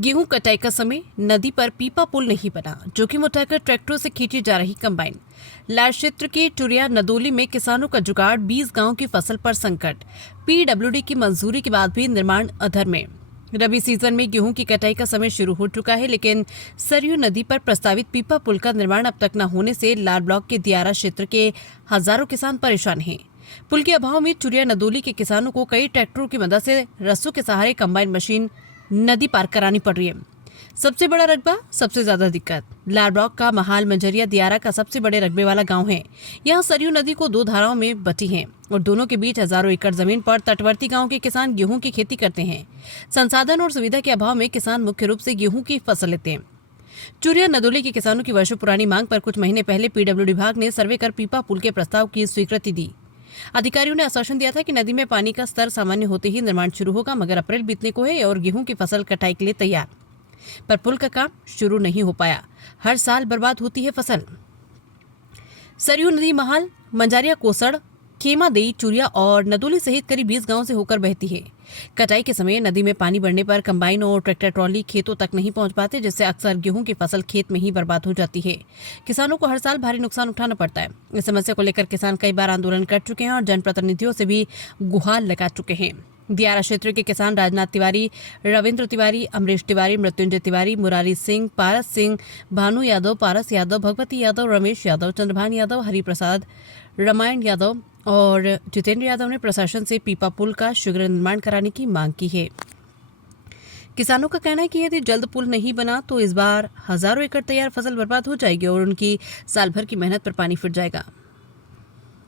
गेहूं कटाई का समय, नदी पर पीपा पुल नहीं बना, जोखिम उठाकर ट्रैक्टरों से खींची जा रही कंबाइन। लार क्षेत्र के टुरिया नदोली में किसानों का जुगाड़, 20 गांव की फसल पर संकट। पीडब्ल्यूडी की मंजूरी के बाद भी निर्माण अधर में। रबी सीजन में गेहूं की कटाई का समय शुरू हो चुका है, लेकिन सरयू नदी पर प्रस्तावित पीपा पुल का निर्माण अब तक न होने से लार ब्लॉक के दियारा क्षेत्र के हजारों किसान परेशान हैं। पुल के अभाव में टुरिया नदोली के किसानों को कई ट्रैक्टरों की मदद से रस्सों के सहारे कंबाइन मशीन नदी पार करानी पड़ रही है। सबसे बड़ा रकबा, सबसे ज्यादा दिक्कत। लार ब्लॉक का महाल मंजरिया दियारा का सबसे बड़े रकबे वाला गांव है। यहाँ सरयू नदी को 2 धाराओं में बटी है और दोनों के बीच हजारों एकड़ जमीन पर तटवर्ती गांव के किसान गेहूं की खेती करते हैं। संसाधन और सुविधा के अभाव में किसान मुख्य रूप से गेहूं की फसल लेते हैं। चुरिया नदोली के किसानों की वर्षों पुरानी मांग पर कुछ महीने पहले पीडब्ल्यूडी विभाग ने सर्वे कर पीपा पुल के प्रस्ताव की स्वीकृति दी। अधिकारियों ने आश्वासन दिया था कि नदी में पानी का स्तर सामान्य होते ही निर्माण शुरू होगा, मगर अप्रैल बीतने को है और गेहूं की फसल कटाई के लिए तैयार, पर पुल का काम शुरू नहीं हो पाया। हर साल बर्बाद होती है फसल। सरयू नदी महाल, मंजारिया, कोसड़, खेमादेई, चुरिया और नदोली सहित करीब 20 गांवों से होकर बहती है। कटाई के समय नदी में पानी बढ़ने पर कंबाइन और ट्रैक्टर ट्रॉली खेतों तक नहीं पहुंच पाते, जिससे अक्सर गेहूं की फसल खेत में ही बर्बाद हो जाती है। किसानों को हर साल भारी नुकसान उठाना पड़ता है। इस समस्या को लेकर किसान कई बार आंदोलन कर चुके हैं और जनप्रतिनिधियों से भी गुहार लगा चुके हैं। दियारा क्षेत्र के किसान राजनाथ तिवारी, रविंद्र तिवारी, अमरीश तिवारी, मृत्युंजय तिवारी, मुरारी सिंह, पारस सिंह, भानु यादव, पारस यादव, भगवती यादव, रमेश यादव, चंद्रभान यादव, हरिप्रसाद, रामायण यादव और जितेंद्र यादव ने प्रशासन से पीपा पुल का शीघ्र निर्माण कराने की मांग की है। किसानों का कहना है कि यदि जल्द पुल नहीं बना तो इस बार हजारों एकड़ तैयार फसल बर्बाद हो जाएगी और उनकी साल भर की मेहनत पर पानी फिर जाएगा।